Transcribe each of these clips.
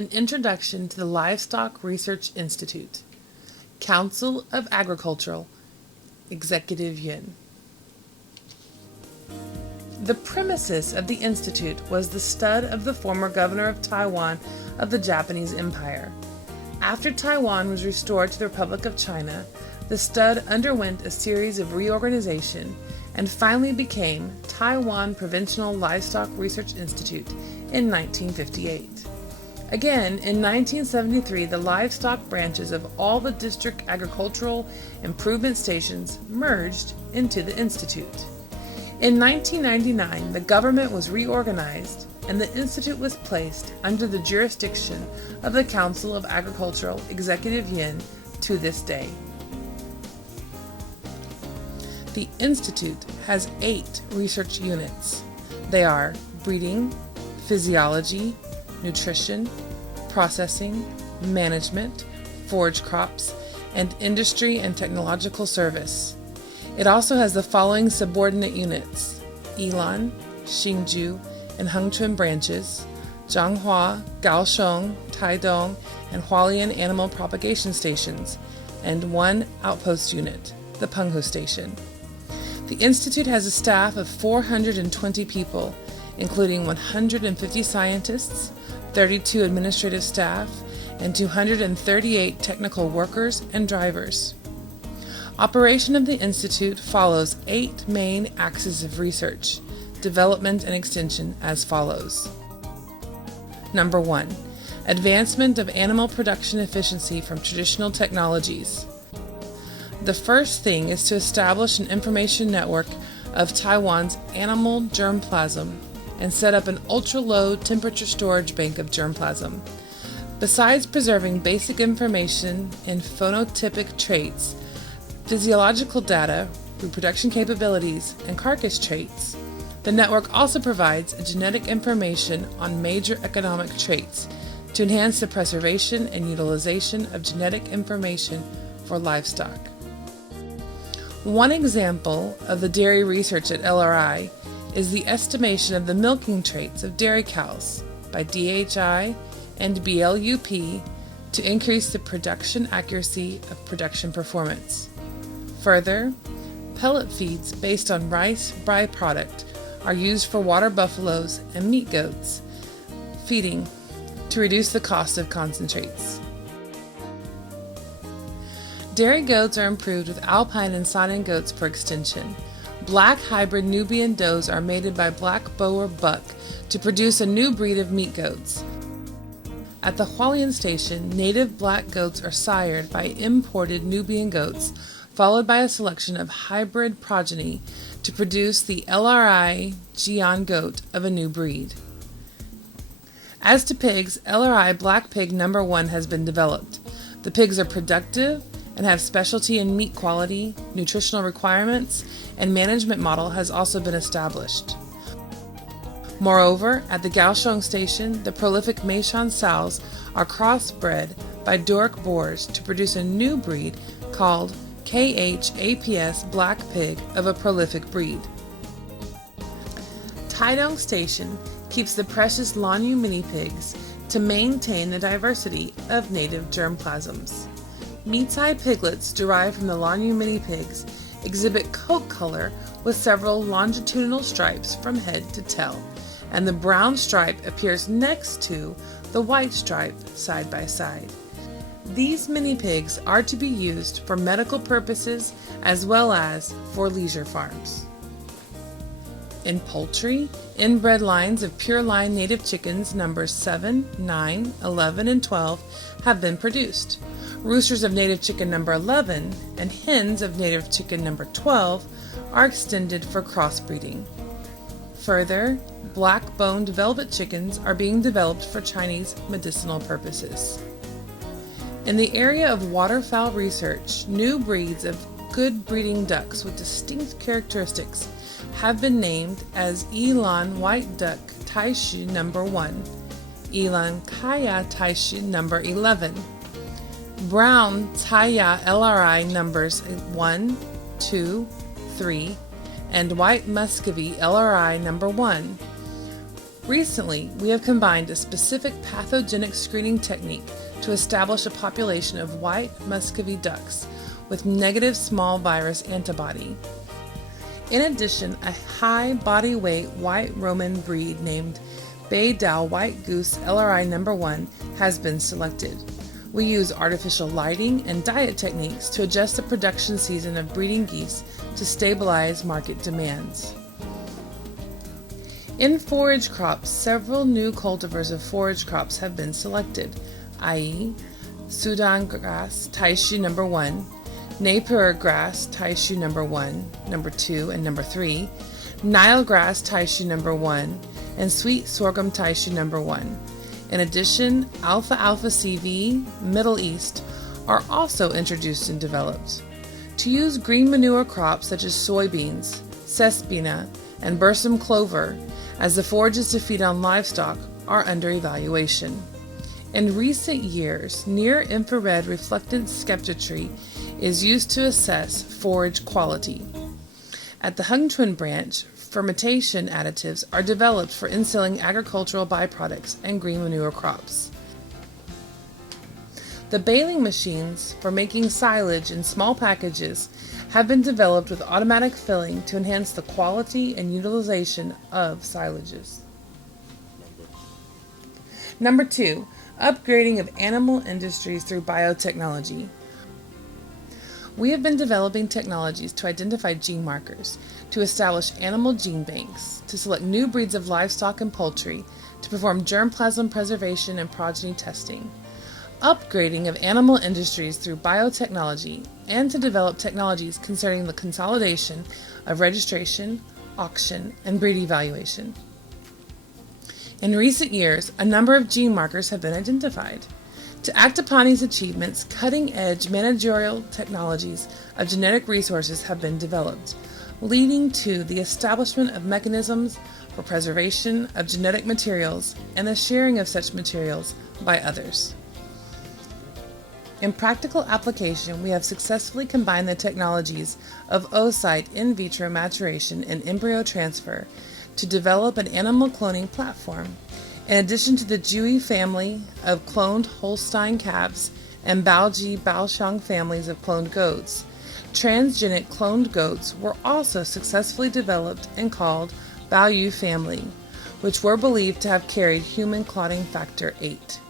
An Introduction to the Livestock Research Institute. Council of Agricultural Executive Yuan. The premises of the institute was the stud of the former governor of Taiwan of the Japanese Empire. After Taiwan was restored to the Republic of China, the stud underwent a series of reorganization and finally became Taiwan Provincial Livestock Research Institute in 1958. Again, in 1973, the livestock branches of all the district agricultural improvement stations merged into the institute. In 1999, the government was reorganized and the institute was placed under the jurisdiction of the Council of Agricultural Executive Yuan to this day. The institute has 8 research units. They are breeding, physiology, nutrition, processing, management, forage crops, and industry and technological service. It also has the following subordinate units: Yilan, Hsinchu, and Hengchun branches, Zhanghua, Kaohsiung, Taidong, and Hualien animal propagation stations, and 1 outpost unit, the Penghu station. The institute has a staff of 420 people, including 150 scientists, 32 administrative staff, and 238 technical workers and drivers. Operation of the institute follows 8 main axes of research, development, and extension as follows. Number 1. Advancement of animal production efficiency from traditional technologies. The first thing is to establish an information network of Taiwan's animal germplasm and set up an ultra-low temperature storage bank of germplasm. Besides preserving basic information in phenotypic traits, physiological data, reproduction capabilities, and carcass traits, the network also provides genetic information on major economic traits to enhance the preservation and utilization of genetic information for livestock. One example of the dairy research at LRI is the estimation of the milking traits of dairy cows by DHI and BLUP to increase the production accuracy of production performance. Further, pellet feeds based on rice byproduct are used for water buffaloes and meat goats feeding to reduce the cost of concentrates. Dairy goats are improved with alpine and Saanen goats for extension. Black hybrid Nubian does are mated by black Boer buck to produce a new breed of meat goats. At the Hualien station, native black goats are sired by imported Nubian goats, followed by a selection of hybrid progeny to produce the LRI Jian goat of a new breed. As to pigs, LRI Black Pig No. 1 has been developed. The pigs are productive and have specialty in meat quality, nutritional requirements, and management model has also been established. Moreover, at the Kaohsiung station, the prolific Meishan sows are crossbred by Doric boars to produce a new breed called KH-APS Black Pig of a prolific breed. Taidong station keeps the precious Lanyu mini pigs to maintain the diversity of native germplasms. Meat-eye piglets derived from the Lanyu mini pigs exhibit coat color with several longitudinal stripes from head to tail, and the brown stripe appears next to the white stripe side by side. These mini pigs are to be used for medical purposes as well as for leisure farms. In poultry, inbred lines of pure line native chickens numbers 7, 9, 11, and 12 have been produced. Roosters of native chicken number 11 and hens of native chicken number 12 are extended for crossbreeding. Further, black-boned velvet chickens are being developed for Chinese medicinal purposes. In the area of waterfowl research, new breeds of good breeding ducks with distinct characteristics have been named as Yilan White Duck Taishu No. 1, Yilan Kaya Taishu No. 11, Brown Taiya LRI numbers 1, 2, 3, and White Muscovy LRI No. 1, Recently, we have combined a specific pathogenic screening technique to establish a population of white Muscovy ducks with negative small virus antibody. In addition, a high body weight white Roman breed named Bay-Dow White Goose LRI number 1 has been selected. We use artificial lighting and diet techniques to adjust the production season of breeding geese to stabilize market demands. In forage crops, several new cultivars of forage crops have been selected, i.e. Sudan grass Taishu number 1, Napier grass Taishu number 1, number 2, and number 3, Nile grass Taishu number 1, and sweet sorghum Taishu number 1. In addition, alfalfa CV, Middle East, are also introduced and developed. To use green manure crops such as soybeans, sespina, and bursum clover as the forages to feed on livestock are under evaluation. In recent years, near-infrared reflectance spectrometry is used to assess forage quality. At the Hung Twin branch, fermentation additives are developed for instilling agricultural byproducts and green manure crops. The baling machines for making silage in small packages have been developed with automatic filling to enhance the quality and utilization of silages. Number 2, upgrading of animal industries through biotechnology. We have been developing technologies to identify gene markers, to establish animal gene banks, to select new breeds of livestock and poultry, to perform germplasm preservation and progeny testing, upgrading of animal industries through biotechnology, and to develop technologies concerning the consolidation of registration, auction, and breed evaluation. In recent years, a number of gene markers have been identified. To act upon these achievements, cutting-edge managerial technologies of genetic resources have been developed, leading to the establishment of mechanisms for preservation of genetic materials and the sharing of such materials by others. In practical application, we have successfully combined the technologies of oocyte in vitro maturation and embryo transfer to develop an animal cloning platform. In addition to the Jiui family of cloned Holstein calves and Baoji Baoshang families of cloned goats, transgenic cloned goats were also successfully developed and called Baoyu family, which were believed to have carried human clotting factor 8.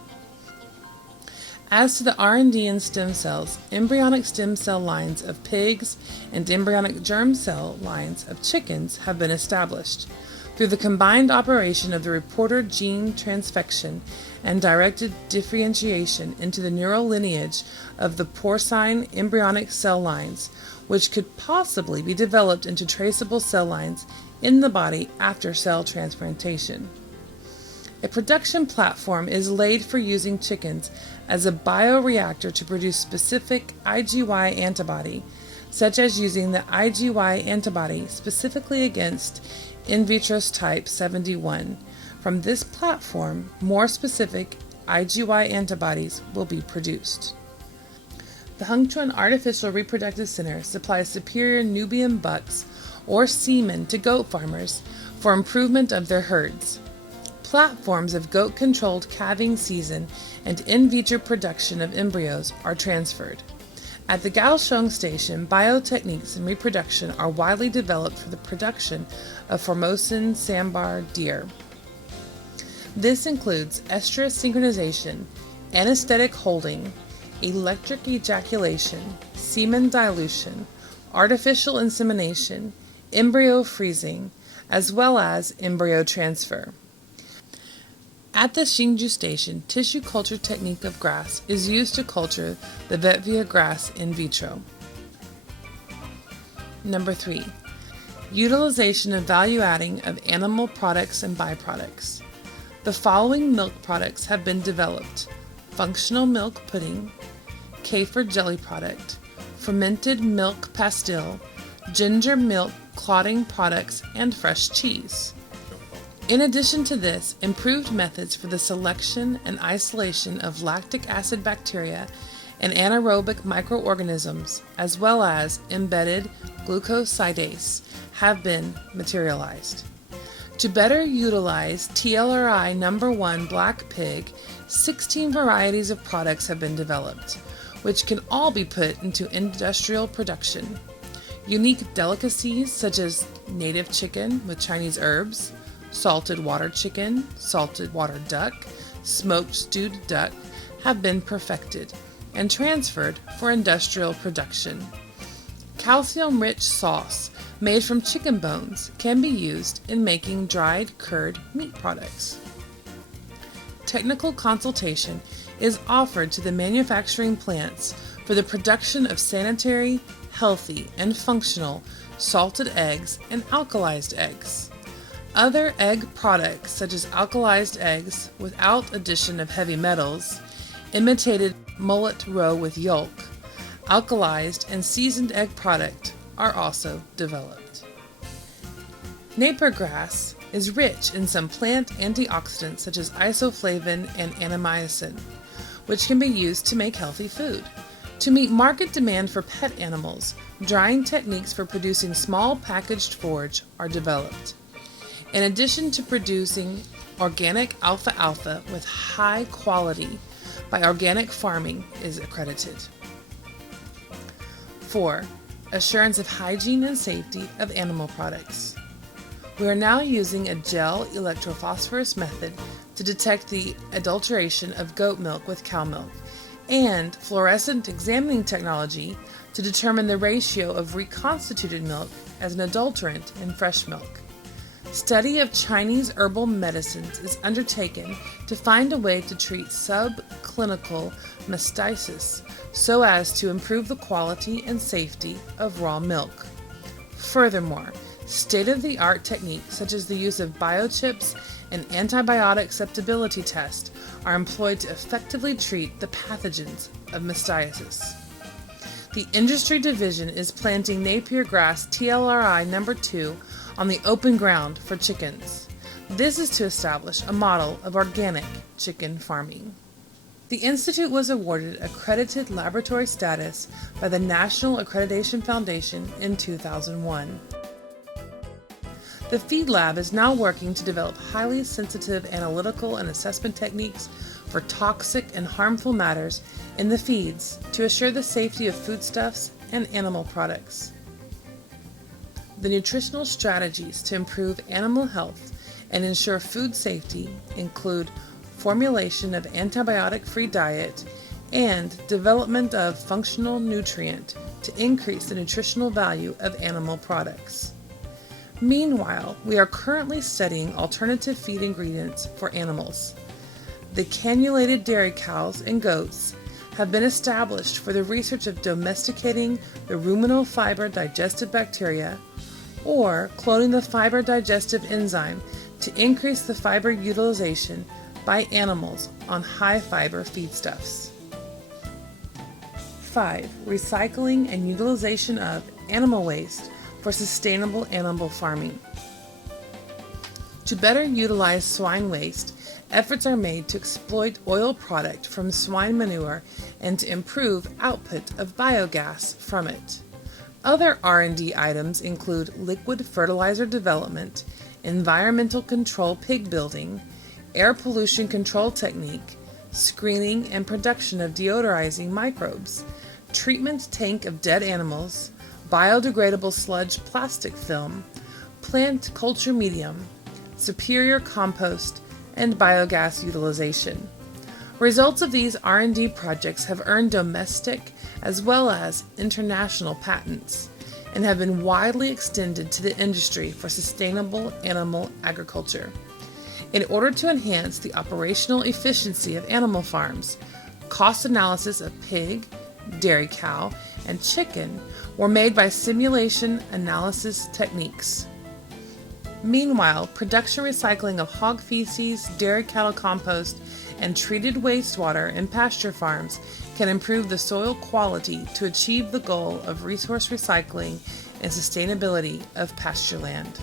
As to the R&D in stem cells, embryonic stem cell lines of pigs and embryonic germ cell lines of chickens have been established. Through the combined operation of the reporter gene transfection and directed differentiation into the neural lineage of the porcine embryonic cell lines, which could possibly be developed into traceable cell lines in the body after cell transplantation. A production platform is laid for using chickens as a bioreactor to produce specific IgY antibody, such as using the IgY antibody specifically against in vitro type 71. From this platform, more specific IgY antibodies will be produced. The Hung Twin Artificial Reproductive Center supplies superior Nubian bucks or semen to goat farmers for improvement of their herds. Platforms of goat-controlled calving season and in vitro production of embryos are transferred. At the Kaohsiung station, biotechniques in reproduction are widely developed for the production of Formosan sambar deer. This includes estrus synchronization, anesthetic holding, electric ejaculation, semen dilution, artificial insemination, embryo freezing, as well as embryo transfer. At the Hsinchu station, tissue culture technique of grass is used to culture the Vetvia grass in vitro. Number 3. Utilization of value-adding of animal products and byproducts. The following milk products have been developed: functional milk pudding, kefir jelly product, fermented milk pastille, ginger milk clotting products, and fresh cheese. In addition to this, improved methods for the selection and isolation of lactic acid bacteria and anaerobic microorganisms, as well as embedded glucosidase, have been materialized. To better utilize TLRI number 1 black pig, 16 varieties of products have been developed, which can all be put into industrial production. Unique delicacies such as native chicken with Chinese herbs, salted water chicken, salted water duck, smoked stewed duck have been perfected and transferred for industrial production. Calcium-rich sauce made from chicken bones can be used in making dried curd meat products. Technical consultation is offered to the manufacturing plants for the production of sanitary, healthy, and functional salted eggs and alkalized eggs. Other egg products such as alkalized eggs without addition of heavy metals, imitated mullet roe with yolk, alkalized and seasoned egg product are also developed. Napier grass is rich in some plant antioxidants such as isoflavin and annamycin, which can be used to make healthy food. To meet market demand for pet animals, drying techniques for producing small packaged forage are developed. In addition to producing organic alfalfa with high quality by organic farming is accredited. 4. Assurance of hygiene and safety of animal products. We are now using a gel electrophosphorus method to detect the adulteration of goat milk with cow milk, and fluorescent examining technology to determine the ratio of reconstituted milk as an adulterant in fresh milk. Study of Chinese herbal medicines is undertaken to find a way to treat subclinical mastitis so as to improve the quality and safety of raw milk. Furthermore, state-of-the-art techniques such as the use of biochips and antibiotic susceptibility tests are employed to effectively treat the pathogens of mastitis. The industry division is planting Napier grass TLRI number 2 on the open ground for chickens. This is to establish a model of organic chicken farming. The Institute was awarded accredited laboratory status by the National Accreditation Foundation in 2001. The Feed Lab is now working to develop highly sensitive analytical and assessment techniques for toxic and harmful matters in the feeds to assure the safety of foodstuffs and animal products. The nutritional strategies to improve animal health and ensure food safety include formulation of antibiotic-free diet and development of functional nutrient to increase the nutritional value of animal products. Meanwhile, we are currently studying alternative feed ingredients for animals. The cannulated dairy cows and goats have been established for the research of domesticating the ruminal fiber digestive bacteria or cloning the fiber digestive enzyme to increase the fiber utilization by animals on high fiber feedstuffs. 5. Recycling and utilization of animal waste for sustainable animal farming. To better utilize swine waste, efforts are made to exploit oil product from swine manure and to improve output of biogas from it. Other R&D items include liquid fertilizer development, environmental control pig building, air pollution control technique, screening and production of deodorizing microbes, treatment tank of dead animals, biodegradable sludge plastic film, plant culture medium, superior compost, and biogas utilization. Results of these R&D projects have earned domestic as well as international patents and have been widely extended to the industry for sustainable animal agriculture. In order to enhance the operational efficiency of animal farms, cost analysis of pig, dairy cow, and chicken were made by simulation analysis techniques. Meanwhile, production recycling of hog feces, dairy cattle compost, and treated wastewater in pasture farms can improve the soil quality to achieve the goal of resource recycling and sustainability of pasture land.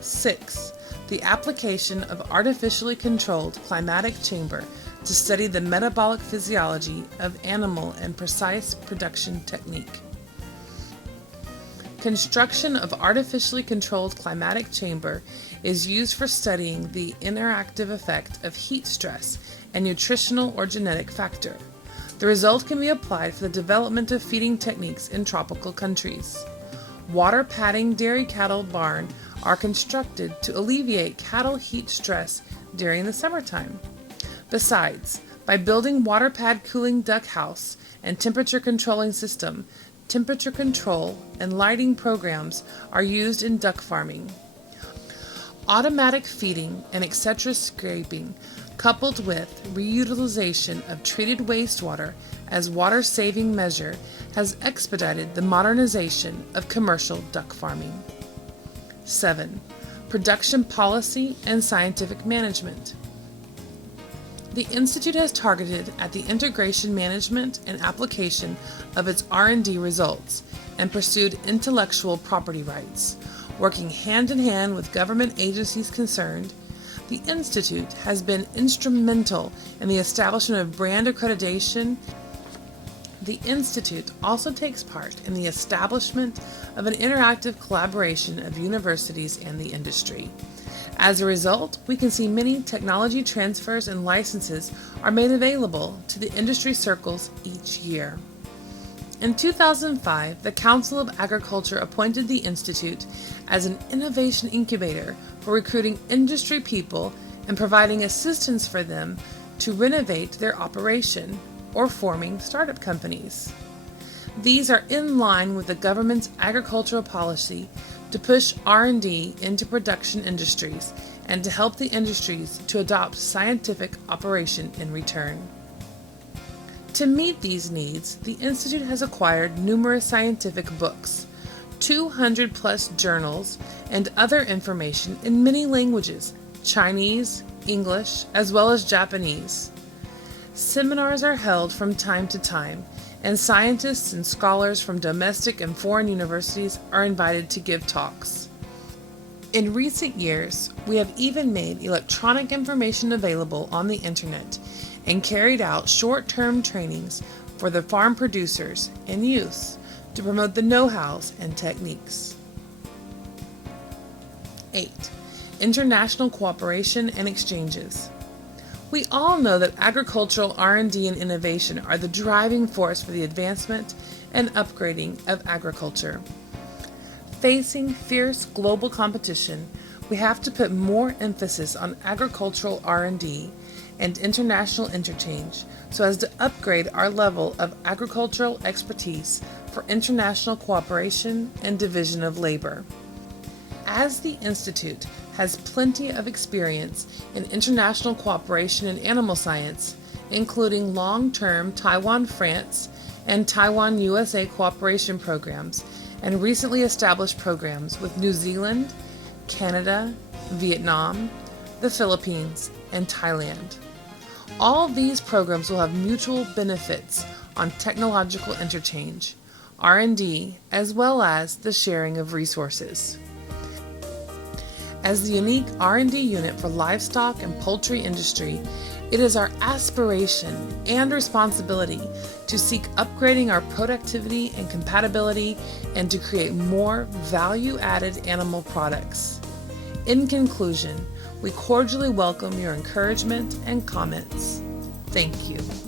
6. The application of artificially controlled climatic chamber to study the metabolic physiology of animal and precise production technique. construction of artificially controlled climatic chamber is used for studying the interactive effect of heat stress and nutritional or genetic factor. The result can be applied for the development of feeding techniques in tropical countries. Water padding dairy cattle barn are constructed to alleviate cattle heat stress during the summertime. Besides, by building water pad cooling duck house and temperature controlling system, temperature control and lighting programs are used in duck farming. Automatic feeding and etc. scraping, coupled with reutilization of treated wastewater as water-saving measure, has expedited the modernization of commercial duck farming. 7. Production policy and scientific management. The Institute has targeted at the integration, management, and application of its R&D results and pursued intellectual property rights. Working hand in hand with government agencies concerned, the Institute has been instrumental in the establishment of brand accreditation. The Institute also takes part in the establishment of an interactive collaboration of universities and the industry. As a result, we can see many technology transfers and licenses are made available to the industry circles each year. In 2005, the Council of Agriculture appointed the Institute as an innovation incubator for recruiting industry people and providing assistance for them to renovate their operation or forming startup companies. These are in line with the government's agricultural policy to push R&D into production industries and to help the industries to adopt scientific operation in return. To meet these needs, the Institute has acquired numerous scientific books, 200 plus journals, and other information in many languages, Chinese, English, as well as Japanese. Seminars are held from time to time, and scientists and scholars from domestic and foreign universities are invited to give talks. In recent years, we have even made electronic information available on the internet and carried out short-term trainings for the farm producers and youths to promote the know-hows and techniques. 8. International cooperation and exchanges. We all know that agricultural R&D and innovation are the driving force for the advancement and upgrading of agriculture. Facing fierce global competition, we have to put more emphasis on agricultural R&D and international interchange so as to upgrade our level of agricultural expertise for international cooperation and division of labor. As the Institute has plenty of experience in international cooperation in animal science, including long-term Taiwan-France and Taiwan-USA cooperation programs, and recently established programs with New Zealand, Canada, Vietnam, the Philippines, and Thailand. All these programs will have mutual benefits on technological interchange, R&D, as well as the sharing of resources. As the unique R&D unit for livestock and poultry industry, it is our aspiration and responsibility to seek upgrading our productivity and compatibility and to create more value-added animal products. In conclusion, we cordially welcome your encouragement and comments. Thank you.